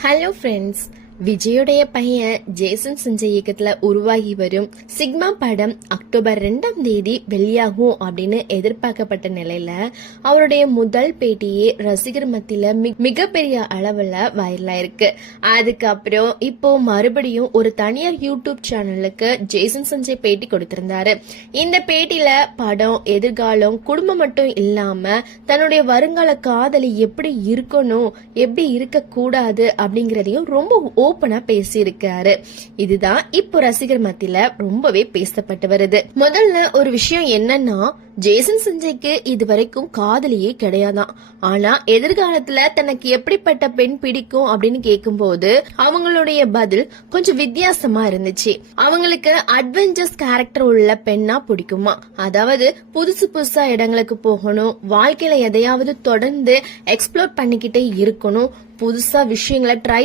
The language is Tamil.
ஹலோ ஃப்ரெண்ட்ஸ், விஜயோடைய பையன் ஜேசன் சஞ்சய் இயக்கத்துல உருவாகி வரும் சிக்மா படம் அக்டோபர் 2ஆம் தேதி வெளியாகும் அப்படின்னு எதிர்பார்க்கப்பட்ட நிலையில அவருடைய முதல் பேட்டியே ரசிகர் மத்தியில மிகப்பெரிய அளவுல வைரலா இருக்கு. அதுக்கப்புறம் இப்போ மறுபடியும் ஒரு தனியார் யூடியூப் சேனலுக்கு ஜேசன் சஞ்சய் பேட்டி கொடுத்திருந்தாரு. இந்த பேட்டியில படம், எதிர்காலம், குடும்பம் மட்டும் இல்லாம தன்னுடைய வருங்கால காதலி எப்படி இருக்கணும், எப்படி இருக்க கூடாது அப்படிங்கறதையும் ரொம்ப ஓப்பனா பேசியிருக்காரு. இதுதான் இப்போ ரசிகர் மத்தியில ரொம்பவே பேசப்பட்டு வருது. முதல்ல ஒரு விஷயம் என்னன்னா, ஜேசன் சஞ்சய்க்கு இதுவரைக்கும் காதலியே கிடையாதான். ஆனா எதிர்காலத்துல தனக்கு எப்படிப்பட்ட பெண் பிடிக்கும் அப்படின்னு கேட்கும்போது அவங்களுடைய பதில் கொஞ்சம் வித்தியாசமா இருந்துச்சு. அவங்களுக்கு அட்வென்ச்சர்ஸ் கேரக்டர் உள்ள பெண்ணா பிடிக்குமா, அதாவது புதுசு புதுசா இடங்களுக்கு போகணும், வாழ்க்கையில எதையாவது தொடர்ந்து எக்ஸ்ப்ளோர் பண்ணிக்கிட்டே இருக்கணும், புதுசா விஷயங்களை ட்ரை